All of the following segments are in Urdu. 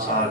7।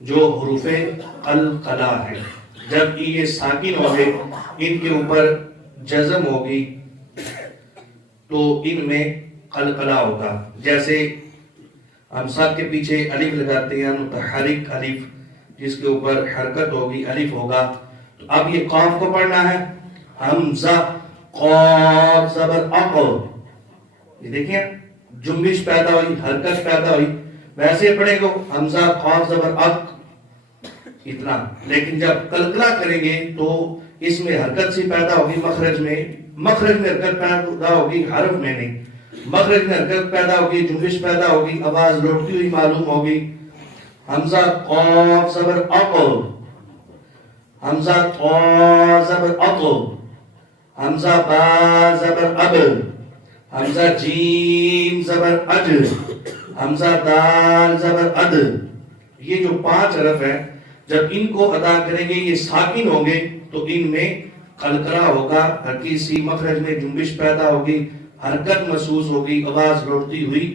جو حروف قلقلہ ہیں، جب یہ ساکن ہوں گے ان کے اوپر جزم ہوگی تو ان میں قلقلہ ہوگا. جیسے ہم سب کے پیچھے الف لگاتے ہیں متحرک الف جس کے اوپر حرکت ہوگی الف ہوگا. تو اب یہ قاف کو پڑھنا ہے حمزہ قاف زبر اق، یہ دیکھیں جنبش پیدا ہوئی حرکت پیدا ہوئی. ویسے پڑھیں گے حمزہ قاف زبر اق اتنا، لیکن جب قلقلہ کریں گے تو اس میں حرکت سی پیدا ہوگی مخرج میں حرکت پیدا ہوگی، حرف میں نہیں، مخرج میں حرکت پیدا ہوگی، جنبش پیدا ہوگی، آواز لوٹتی ہوئی معلوم ہوگی. حمزہ قاف زبر اق، حمزہ طا زبر اق، حمزہ با زبر اب، حمزہ جیم زبر اج، حمزہ دال زبر اد. یہ جو 5 حرف ہیں جب ان کو ادا کریں گے یہ ساکن ہوں گے تو ان میں قلقلہ ہوگا، حرکی سی مخرج میں جنبش پیدا ہوگی، حرکت محسوس ہوگی، آواز لوٹتی ہوئی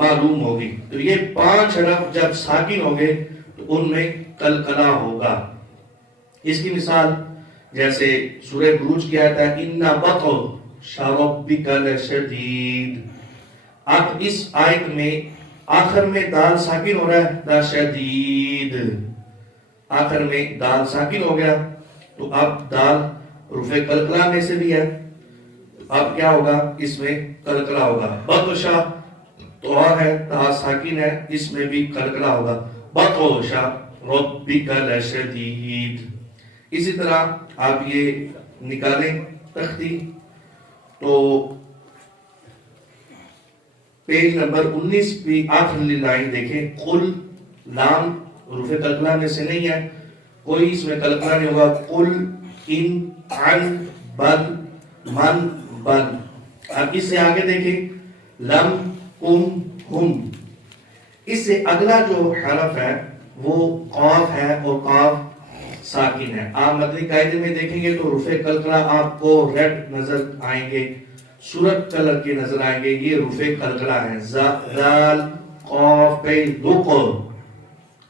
معلوم ہوگی. تو یہ 5 حرف جب ساکن ہوں گے تو ان میں قلقلہ ہوگا. اس کی مثال جیسے سورہ بروج کی آیت ہے اِنَّ بَطْشَ رَبِّكَ لَشَدِيدٌ. اب اس آیت میں آخر میں دال ساکن ہو رہا ہے لَشَدِيدٌ، آخر میں دال ساکن ہو گیا تو اب دال حروف قلقلہ میں سے بھی ہے. اب کیا ہوگا اس میں قلقلہ ہوگا. بطشا تو ہے تا ساکن ہے اس میں بھی قلقلہ ہوگا بطش ربک لشدید. اسی طرح آپ یہ نکالیں تختی تو پیج نمبر 19 پہ آخری لائن دیکھیں. قل لام حروف قلقلہ میں سے نہیں ہے، کوئی اس میں قلقلہ نہیں ہوگا. قل ان عن بل من بل. اب اس سے آگے دیکھیں لم کم ہم. اس سے اگلا جو حرف ہے وہ قاف ہے اور قاف ساکن ہے. آپ مدنی قاعدے میں دیکھیں گے تو حروف قلقلہ آپ کو ریڈ نظر آئیں گے، سورت کلر کے نظر آئیں گے. یہ حروف قلقلہ ہیں. ذال قاف پہ ذق،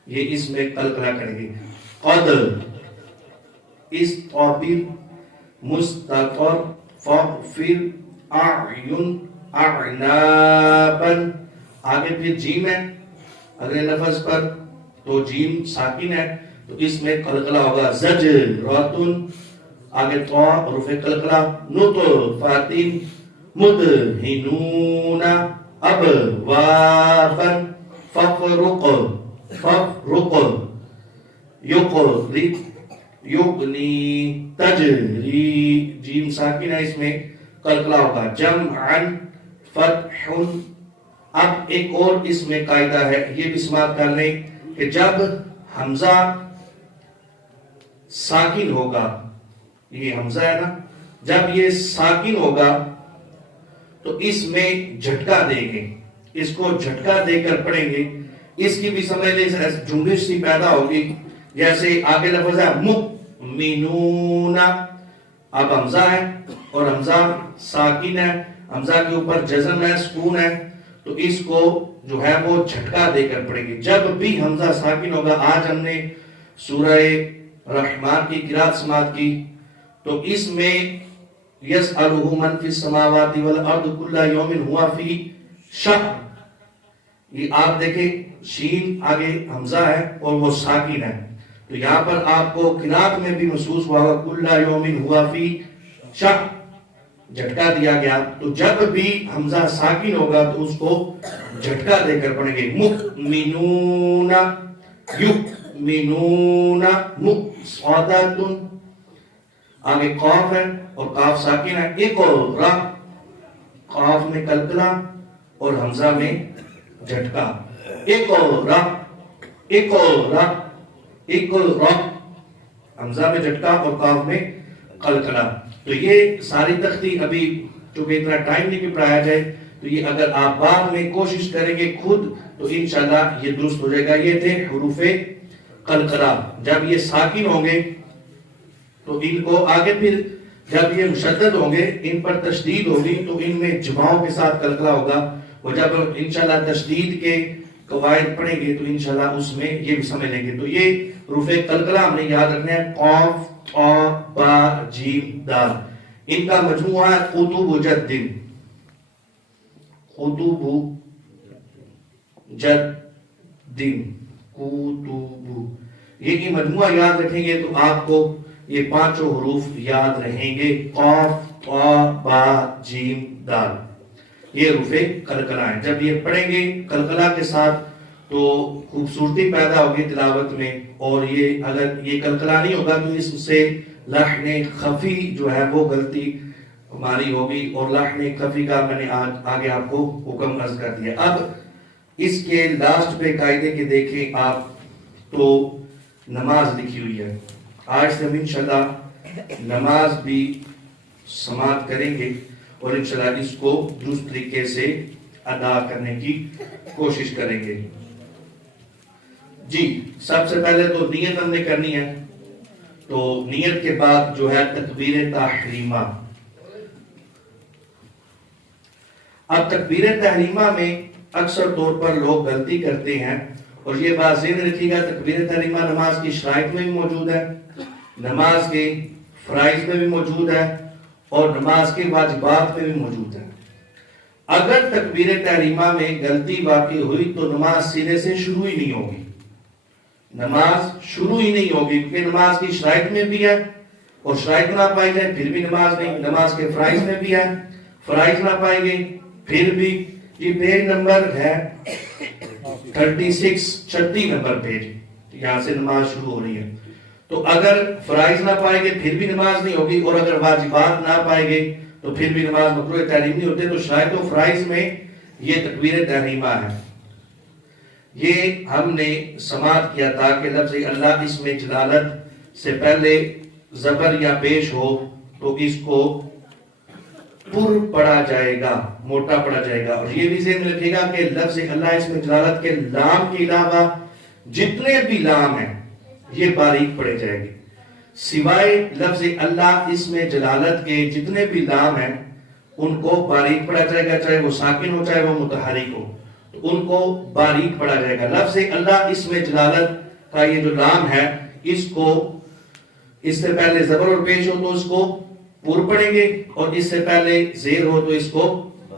یہ اس میں قلقلہ کریں گے. قد استعبر مستقر فاغفر اعین اعنابا. آگے پھر جیم ہے اگلے لفظ پر تو جیم ساکن ہے تو اس میں قلقلہ ہوگا. زجراتن آگے طا حروف قلقلہ. نطفۃ مدہنون ابوابا ففرق یقرب یغنی تجری. جیم ساکن ہے اس میں قلقلہ ہوگا. جمعن فتح. اب ایک اور اس میں قاعدہ ہے یہ بھی سماعت کر لیں کہ جب حمزہ ساکن ہوگا، یہ حمزہ ہے نا، جب یہ ساکن ہوگا تو اس میں جھٹکا دیں گے، اس کو جھٹکا دے کر پڑھیں گے. اس کی بھی سمجھ لیں جنبش سی پیدا ہوگی. جیسے آگے لفظ ہے مؤمنون، اب حمزہ ہے اور حمزہ ساکن ہے، حمزہ کے اوپر جزم ہے سکون ہے تو اس کو جو ہے وہ جھٹکا دے کر پڑھیں گے. جب بھی حمزہ ساکن ہوگا، آج ہم نے سورہ رحمان کی قرات سماعت کی تو اس میں یسألہ من فی السماوات والارض کل یوم ہوا فی شأن. یہ آپ دیکھیں شین آگے حمزہ ہے اور وہ ساکن ہے تو یہاں پر آپ کو قرات میں بھی محسوس ہوا ہوگا کل یوم ہوا فی شأن، جھٹکا دیا گیا. تو جب بھی حمزہ ساکن ہوگا تو اس کو جھٹکا دے کر پڑھیں گے. مؤمنون یؤمنون مصعدۃ. آگے قاف ہے اور قاف ساکن ہے. اقرا، قاف میں قلقلہ اور حمزہ میں جھٹکا. اقرا اقرا اقرا، حمزہ میں جھٹکا اور قاف میں قلقلہ. تو یہ ساری تختی ابھی چونکہ اتنا ٹائم نہیں بھی پڑھایا جائے تو یہ اگر آپ بعد میں کوشش کریں گے خود تو انشاءاللہ یہ درست ہو جائے گا. یہ تھے حروف قلقلہ. جب یہ ساکن ہوں گے تو ان کو آگے پھر جب یہ مشدد ہوں گے ان پر تشدید ہوگی تو ان میں جماؤں کے ساتھ قلقلہ ہوگا. اور جب انشاءاللہ تشدید کے قواعد پڑھیں گے تو انشاءاللہ اس میں یہ بھی سمجھ لیں گے. تو یہ حروف قلقلہ ہم نے یاد رکھنا ہے، قاف، طا، با، جیم، دال. ان کا مجموعہ ہے قطب جد. قطب جد، قطب، یہ مجموعہ یاد رکھیں گے تو آپ کو یہ پانچوں حروف یاد رہیں گے. قاف، طا، با، جیم، دال، یہ حروف قلقلہ ہیں. جب یہ پڑھیں گے قلقلہ کے ساتھ تو خوبصورتی پیدا ہوگی تلاوت میں. اور یہ اگر یہ قلقلہ نہیں ہوگا تو اس سے لحن خفی جو ہے وہ غلطی ہماری ہوگی. اور لحن خفی کا میں نے آگے آپ کو حکم عرض کر دیا. اب اس کے لاسٹ پہ قاعدے کے دیکھیں آپ تو نماز لکھی ہوئی ہے. آج سے ہم انشاءاللہ نماز بھی سماعت کریں گے اور انشاءاللہ اس کو درست طریقے سے ادا کرنے کی کوشش کریں گے. جی سب سے پہلے تو نیت ہم نے کرنی ہے. تو نیت کے بعد جو ہے تکبیر تحریمہ. اب تکبیر تحریمہ میں اکثر طور پر لوگ غلطی کرتے ہیں اور یہ بات ذہن رکھیے گا تکبیر تحریمہ نماز کی شرائط میں بھی موجود ہے، نماز کے فرائض میں بھی موجود ہے اور نماز کے واجبات میں بھی موجود ہے. اگر تکبیر تحریمہ میں غلطی واقع ہوئی تو نماز سینے سے شروع ہی نہیں ہوگی. نماز شروع ہی نہیں ہوگی کیونکہ نماز کی شرائط میں بھی ہے اور شرائط نہ پائی جائے پھر بھی نماز نہیں. نماز کے فرائض میں بھی ہے، فرائض نہ پائے گئے پھر بھی. یہ پیج نمبر ہے 36، 36 نمبر پیج، یہاں سے نماز شروع ہو رہی ہے. تو اگر فرائض نہ پائے گئے پھر بھی نماز نہیں ہوگی اور اگر واجبات نہ پائے گئے تو پھر بھی نماز مکروہ تحریم نہیں ہوتے. تو شرائط و فرائض میں یہ تکبیر تحریمہ ہے. یہ ہم نے سماعت کیا تھا کہ لفظ اللہ اس میں جلالت سے پہلے زبر یا پیش ہو تو اس کو پر پڑھا جائے گا، موٹا پڑھا جائے گا. اور یہ بھی ذہن رکھے گا کہ لفظ اللہ اس میں جلالت کے لام کے علاوہ جتنے بھی لام ہیں یہ باریک پڑھے جائیں گے. سوائے لفظ اللہ اس میں جلالت کے جتنے بھی لام ہیں ان کو باریک پڑھا جائے گا، چاہے وہ ساکن ہو چاہے وہ متحرک ہو، تو ان کو باریک پڑھا جائے گا. لفظ اللہ اس میں جلالت کا یہ جو لام ہے اس کو اس سے پہلے زبر اور پیش ہو تو اس کو پر پڑھیں گے اور اس سے پہلے زیر ہو تو اس کو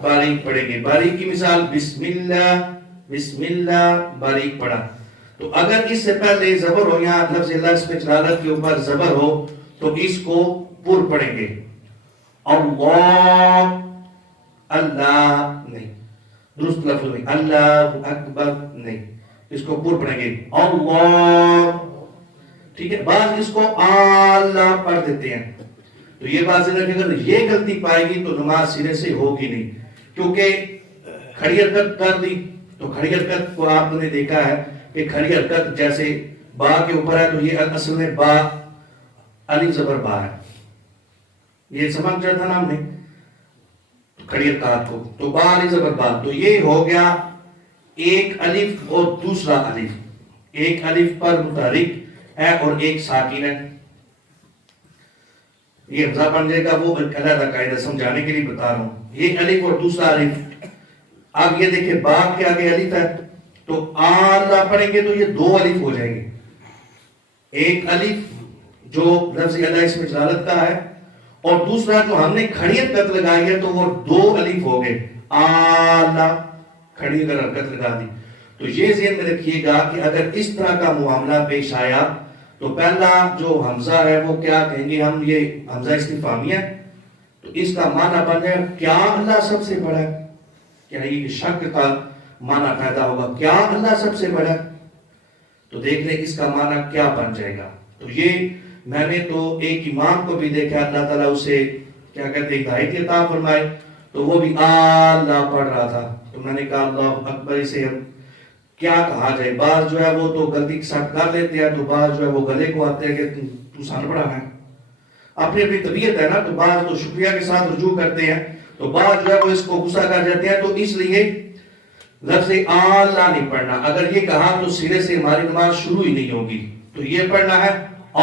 باریک پڑھیں گے. باریک کی مثال بسم اللہ، بسم اللہ باریک پڑھا. تو اگر اس سے پہلے زبر ہو، یہاں لفظ اللہ اس میں جلالت کے اوپر زبر ہو تو اس کو پر پڑھیں گے. اللہ، اللہ نہیں، درست لفظ نہیں، اللہ اکبر نہیں، اس کو پر پڑھیں گے اللہ. ٹھیک ہے، بعض اس کو اللہ پڑھ دیتے ہیں. تو یہ بات ذہن رکھیں، اگر یہ غلطی پائے گی تو نماز سرے سے ہوگی نہیں. کیونکہ کھڑی حرکت کر دی تو کھڑی حرکت کو آپ نے دیکھا ہے کہ کھڑی حرکت جیسے با کے اوپر ہے تو یہ اصل میں با الف زبر با ہے. یہ سمجھ جاتا تھا نا ہم نے کھڑی حرکات کو، تو با الف زبر با. تو یہ ہو گیا ایک الف اور دوسرا الف، ایک الف پر متحرک ہے اور ایک ساکن ہے. یہ حمزہ بن جائے گا، وہ علیحدہ قاعدہ سمجھانے کے لیے بتا رہا ہوں. یہ الف اور دوسرا الف. اب یہ دیکھیں با کے آگے الف ہے تو آلہ پڑھیں گے تو یہ دو الف ہو جائیں گے. ایک الف جو لفظ اللہ اس میں جلالت کا ہے اور دوسرا جو ہم نے کھڑی حرکت لگائی ہے تو وہ دو الف ہو گئے. آلہ کھڑی حرکت لگا دی. تو یہ ذہن میں رکھیے گا کہ اگر اس طرح کا معاملہ پیش آیا تو پہلا جو حمزہ ہے وہ کیا کہیں گے ہم، یہ حمزہ استفہامیہ ہے تو اس کا معنی بن جائے کیا اللہ سب سے بڑا ہے. کیا یہ شک کا معنی پیدا ہوگا، کیا اللہ سب سے بڑا ہے. تو دیکھ لیں اس کا معنی کیا بن جائے گا. تو یہ میں نے تو ایک امام کو بھی دیکھا اللہ تعالیٰ اسے کیا کہتے ہیں ہدایت عطا فرمائے تو وہ بھی اللہ پڑھ رہا تھا. تو میں نے کہا اللہ اکبر، اسے کیا کہا جائے. بعض جو ہے وہ تو غلطی کے ساتھ کر لیتے ہیں تو بعض جو ہے وہ گلے کو آتے ہیں کہ تو سن پڑا ہے. اپنی اپنی طبیعت ہے نا، تو بعض تو شکریہ کے ساتھ رجوع کرتے ہیں تو بعض جو ہے وہ اس کو غصہ کر جاتے ہیں. تو اس لیے لفظ اللہ نہیں پڑھنا. اگر یہ کہا تو سرے سے ہماری نماز شروع ہی نہیں ہوگی. تو یہ پڑھنا ہے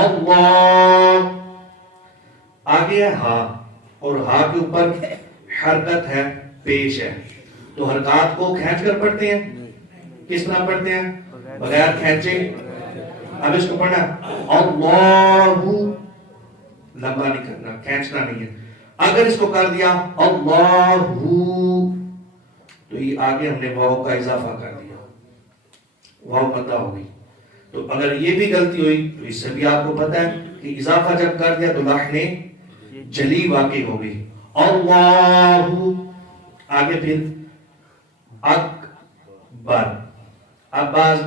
اللہ. آگے ہے ہا، اور ہا کے اوپر حرکت ہے، پیش ہے. تو حرکات کو کھینچ کر پڑھتے ہیں کس طرح پڑھتے ہیں؟ بغیر کھینچے. اب اس کو پڑھنا اللہ، لمبا نہیں کرنا، کھینچنا نہیں ہے. اگر اس کو کر دیا اللہ تو یہ آگے ہم نے واو کا اضافہ کر دیا، واو مدہ ہوگی. تو اگر یہ بھی غلطی ہوئی تو اس سے بھی آپ کو پتہ ہے کہ اضافہ جب کر دیا تو لحن جلی واقع ہوگی. اللہ، آگے پھر اکبر. اب بعض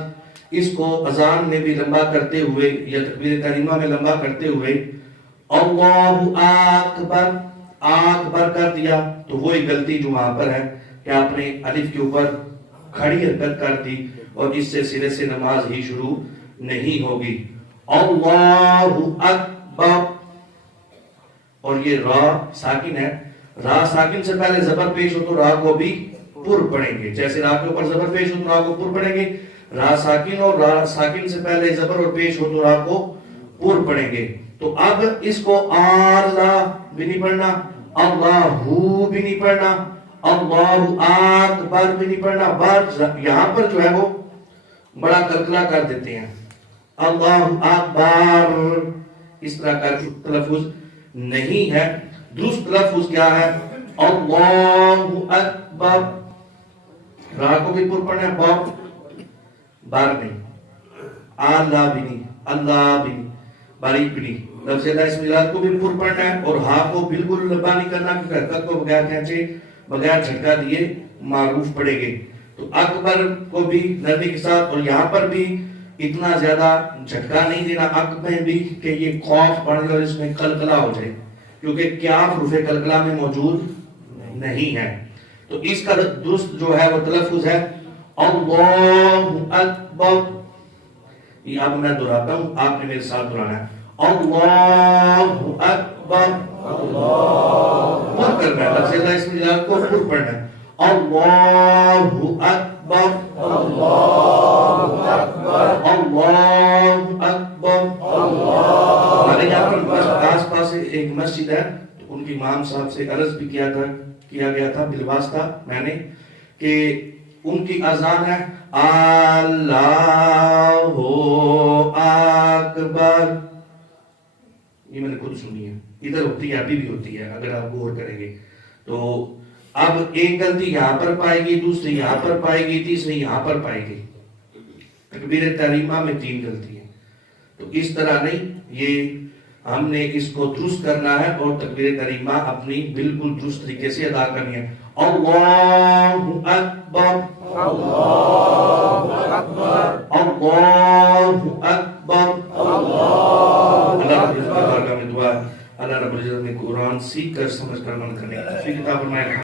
اس کو اذان میں بھی لمبا کرتے ہوئے یا تکبیر تحریمہ میں لمبا کرتے ہوئے اللہ اکبر اکبر کر دیا تو وہی غلطی جو وہاں پر ہے کہ آپ نے الف کے اوپر کھڑی حرکت کر دی اور اس سے سرے سے نماز ہی شروع نہیں ہوگی. اللہ اکبر، اور یہ را ساکن ہے، را ساکن سے پہلے زبر پیش ہو تو را کو بھی پر پڑھیں گے. جیسے را کے اوپر زبر پیش ہو تو را کو پر پڑھیں گے. را ساکن اور را ساکن سے پہلے زبر اور پیش ہو تو را کو پر پڑھیں گے. تو اب اس کو اللہ بھی نہیں پڑھنا، اللہ بھی نہیں پڑھنا، اللہ اکبر بھی نہیں پڑھنا. بار یہاں پر جو ہے وہ بڑا کلکلا کر دیتے ہیں، اللہ اکبر اس طرح کا تلفظ نہیں ہے. درست تلفظ کیا ہے؟ اللہ اکبر. را کو بھی پر پڑھنا ہے، بار نہیں، اللہ بھی نہیں، اللہ بھی نہیں، باریک بھی نہیں. لفظ لا اسم اللہ کو بھی پر پڑھنا ہے اور ہاں کو بالکل لمبا نہیں کرنا کیونکہ حرکت کو بغیر کھینچے بغیر جھٹکا دیے معروف پڑے گے. تو اکبر کو بھی نرمی کے ساتھ، اور یہاں پر بھی اتنا زیادہ جھٹکا نہیں دینا اک میں بھی کہ یہ خوف پڑھ لے اور اس میں قلقلہ ہو جائے، کیونکہ کیا حروف قلقلہ میں موجود نہیں ہے. تو اس کا درست جو ہے وہ تلفظ ہے اللہ اکبر. یہ اب میں دہراتا ہوں، آپ نے میرے ساتھ دہرانا ہے. اللہ اکبر، پر کرنا ہے، لفظ اللہ اسم جلال کو پر پڑھنا ہے. اللہ اکبر، اللہ اکبر. ہمارے یہاں پر آس پاس ایک مسجد ہے، تو ان کی امام صاحب سے عرض بھی کیا گیا تھا بالواسطہ میں نے کہ ان کی اذان ہے اللہ اکبر. یہ میں نے خود سنی ہے، ادھر ہوتی ہے ابھی بھی ہوتی ہے اگر آپ غور کریں گے. تو اب ایک غلطی یہاں پر پائے گی، دوسری یہاں پر پائے گی، تیسری یہاں پر پائے گی. تکبیر تحریمہ میں 3 غلطی ہے. تو اس طرح نہیں، یہ ہم نے اس کو درست کرنا ہے اور تکبیر تحریمہ اپنی بالکل درست طریقے سے ادا کرنی ہے. اللہ اکبر، اللہ اکبر، اللہ اکبر. اللہ رب العزت کی بارگاہ میں دعا ہے اللہ رب العزت نے قرآن سیکھ کر سمجھ کر عمل کرنے کی توفیق عطا فرمائے.